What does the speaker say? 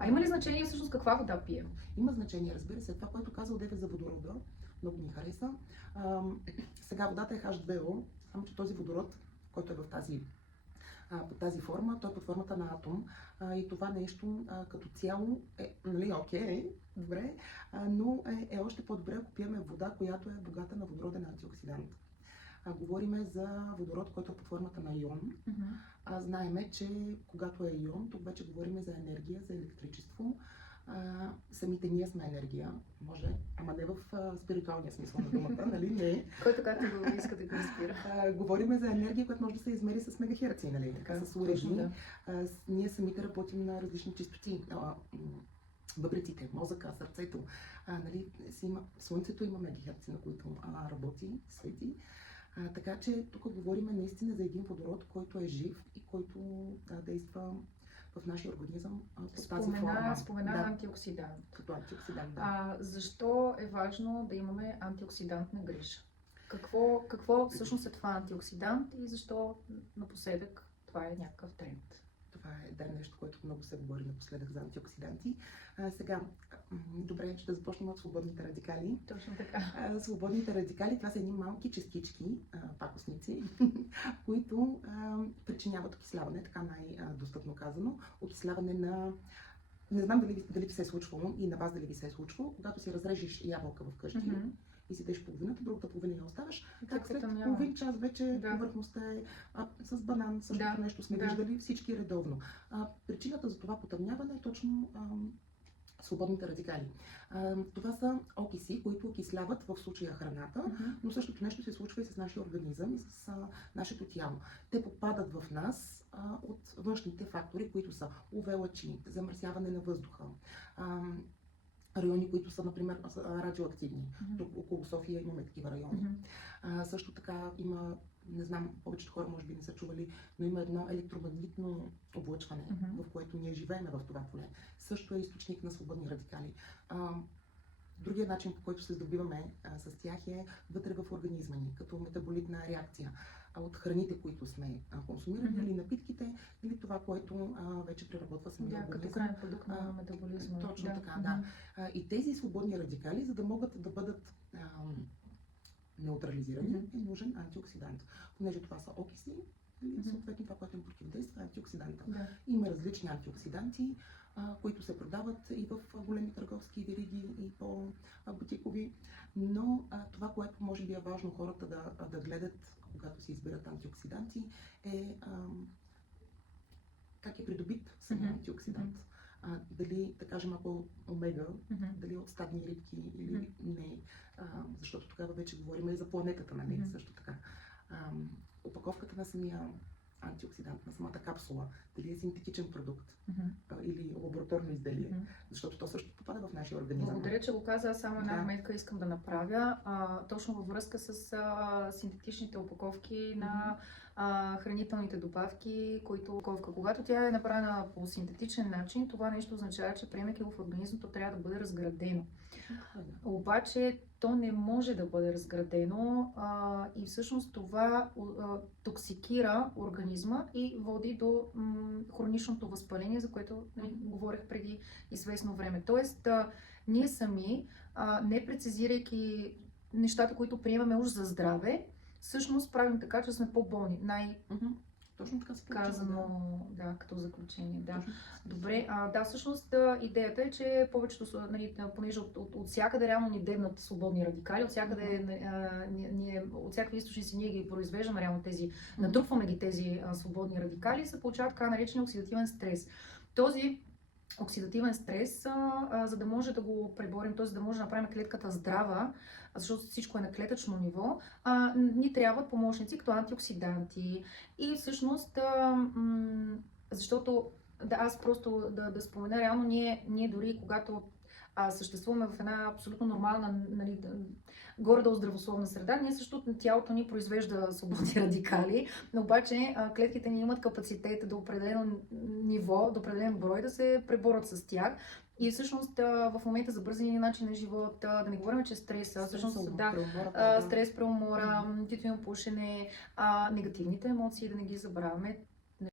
А има ли значение всъщност каква вода пием? Има значение, разбира се. Това, което каза Одеве за водорода, много ми хареса. Сега водата е H2O, само че този водород, който е в под тази форма, той е под формата на атом. И това нещо като цяло е, нали, окей, добре, но е още по-добре, ако пиеме вода, която е богата на водороден антиоксидант. Говориме за водород, който е под формата на ион. Знаеме, че когато е ион, тук вече говорим за енергия, за електричество. Самите ние сме енергия, може, ама не в спиритуалния смисъл на думата, нали? Не. Който както го иска да го разбира. Говориме за енергия, която може да се измери с мегахерци, нали? Така, с уреди. Да. Ние самите работим на различни честоти. Бъбреците, мозъка, сърцето. Нали? Слънцето има мегахерци, на които работи, свети. Така че тук говорим наистина за един водород, който е жив и който действа в нашия организъм по тази форма. Спомена антиоксидант. Като антиоксидант, да. Защо е важно да имаме антиоксидантна грижа? Какво всъщност е това антиоксидант и защо напоследък това е някакъв тренд? Това е нещо, което много се говори напоследък за антиоксиданти. Сега, добре, ще започнем от свободните радикали. Точно така. Свободните радикали, това са едни малки частички, пакостници, които причиняват окисляване, така най-достъпно казано, окисляване на... Не знам дали ти се е случвало и на вас дали ви се е случвало, когато си разрежеш ябълка вкъщи и си дадеш половината, другата половина я оставаш, как след половин час вече повърхността е с банан, същото нещо сме виждали всички редовно. Причината за това потъмняване е точно свободните радикали. Това са окиси, които окисляват в случая храната, но същото нещо се случва и с нашия организъм и с нашето тяло. Те попадат в нас от външните фактори, които са UV лъчи, замърсяване на въздуха, райони, които са, например, радиоактивни. Тук около София имаме такива райони. Също така има, не знам, повечето хора може би не са чували, но има едно електромагнитно облъчване, в което ние живеем в това поле. Също е източник на свободни радикали. Другия начин, по който се здобиваме с тях е вътре в организма ни, като метаболитна реакция от храните, които сме консумирали, или напитките, или това, което вече преработва самия организъм. Като крайен продукт на метаболизма. Точно така, да. И тези свободни радикали, за да могат да бъдат неутрализирани, е нужен антиоксидант. Понеже това са окиси, съответно това, което им противодейства, е антиоксиданта. Има различни антиоксиданти, които се продават и в големи търговски вериги, и по-бутикови, но това, което може би е важно хората да гледат, когато си избират антиоксиданти, е как е придобит самия антиоксидант. Дали, да кажем, ако омега, дали от стадни рибки или не, защото тогава вече говорим и за планетата, нали, също така. Опаковката на самия антиоксидант, на самата капсула, дали е синтетичен продукт или лабораторно изделие, защото то също попада в нашия организъм. Благодаря, че го каза. Само една вметка искам да направя. Точно във връзка с синтетичните опаковки на хранителните добавки, когато тя е направена по синтетичен начин, това нещо означава, че приемайки го в организма, то трябва да бъде разградено. Обаче то не може да бъде разградено и всъщност това токсикира организма и води до хроничното възпаление, за което говорих преди известно време. Тоест, ние сами, не прецизирайки нещата, които приемаме уж за здраве, всъщност правим така, че сме по-болни. Точно така се казано, да, като заключение. Да. Добре, всъщност идеята е, че повечето, нали, понеже от всякъде реално ни дебнат свободни радикали, от всякакви източници ние ги произвеждаме, реално натрупваме ги тези свободни радикали, се получава така наречен оксидативен стрес. Този оксидативен стрес, за да може да го преборим, т.е. да може да направим клетката здрава, защото всичко е на клетъчно ниво, ни трябват помощници като антиоксиданти. И всъщност, защото, аз просто да спомена, реално ние дори когато съществуваме в една абсолютно нормална, нали, горе-долу здравословна среда, ние също тялото ни произвежда свободни радикали, но обаче клетките ни имат капацитет до определено ниво, до определен брой да се преборят с тях. И всъщност в момента за бързия начин на живот, да не говорим, че стреса, всъщност стрес, преумора, тютюнопушене, негативните емоции, да не ги забравяме,